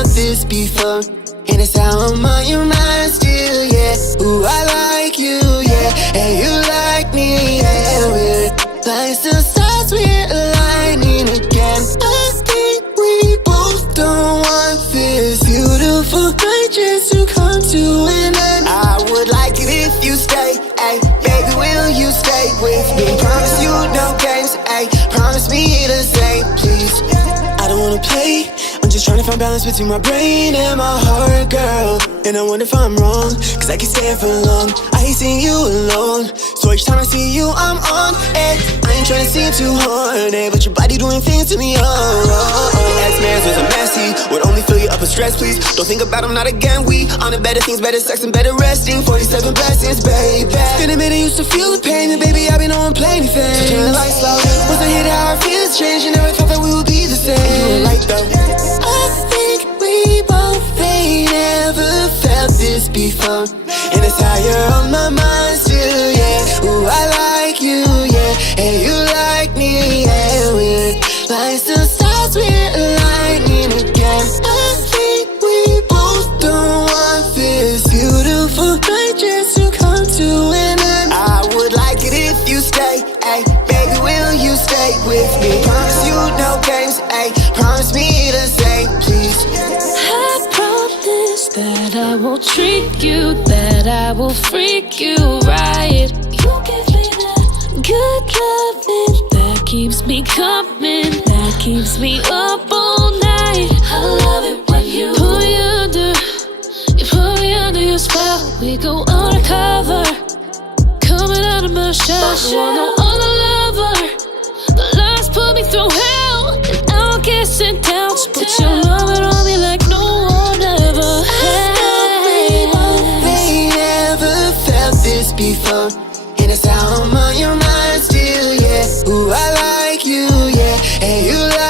felt this before. And it's how I'm on your mind still, yeah. Ooh, I like you, yeah. And you like me, yeah. We're like the stars, we're aligning again. I think we both don't want this beautiful night just to come to an end. I would like it if you stay, ayy. Baby, will you stay with me? Promise you no games, ayy. Promise me the same, please. I don't wanna play, I'm just trying to find balance between my brain and my heart, girl. And I wonder if I'm wrong, cause I can't stay for long. I hate seeing you alone, so each time I see you, I'm on edge. I ain't trying to seem too horny, but your body doing things to me, oh. Ex-man's was a messy, would only fill you up with stress, please. Don't think about him, not again, we on to better things, better sex and better resting. 47 blessings, baby. Been a minute, used to feel the pain, and baby, I've been on plenty things. So turn the lights low, once I hit it, our feelings change. You never thought that we would be the same. You were right though. I think we both ain't ever felt this before. And it's how you're on my mind still, yeah. Ooh, I like you, yeah. And you like me, yeah. We're like the stars, we're aligning again. I think we both don't want this beautiful night just to come to an end. I would like it if you stay, ayy. Baby, will you stay with me? Promise you no games, ayy. Promise me the same, please. I promise that I will treat you, that I will freak you right. You give me that good loving that keeps me coming, that keeps me up all night. I love it when you put me under, you put me under your spell. We go undercover, coming out of my shell. No other lover, the lies put me through hell, and I'll get sent down. So put your loving on me like no one ever had. Ain't ever felt this before, and it's how I'm on your mind still, yeah. Ooh, I like you, yeah. And you like